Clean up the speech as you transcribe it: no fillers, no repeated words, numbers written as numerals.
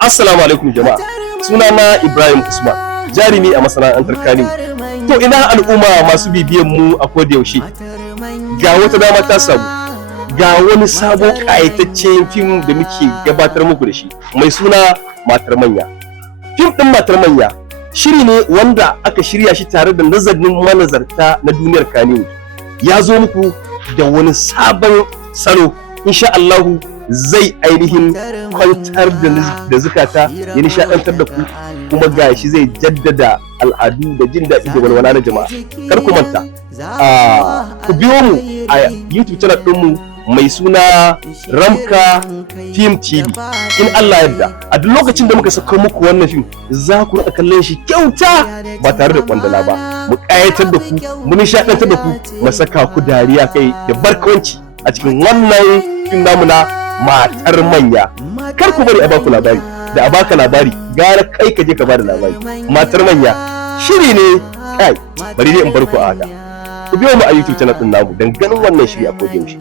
Assalamu alaikum jama'a. Sunana Ibrahim Usman, jarumi a masana'antar Kano. To ina al'umma masu bibiyan mu a koda yaushe. Ga wata dama ta samu. Ga wani sabo ƙayataccen fim da muke gabatar muku da shi mai suna Matar Manya. Fim ɗin Matar Manya shiri ne wanda aka shirya shi tare da nazarin manazarta na duniyar Kano. Ya zo muku da wani sabon salo, insha Allahu zai ainihin kwantar da zukata ya nishaɗantar da ku, kuma gashi zai jaddada al'adu da jin daɗi da walwala na jama'a. Kar ku manta, ku biyo mu a YouTube channel ɗinmu mai suna Ramka Film TV. In Allah yarda, a duk lokacin da muka saka muku wannan fim za ku riƙa kallon shi kyauta ba tare da kwandala ba. Mu ƙayatar da ku, mu nishaɗantar da ku, mu saka ku dariya kai da barkwanci a cikin wannan fim namu na Matar Manya. Kar ku bari a baku labari, da a baka labari gara kai ka je ka bada labari. Matar Manya shiri ne kai, bari dai in bar ku a haka. Ku biyo mu a YouTube channel ɗin namu don ganin wannan shiri a koda yaushe.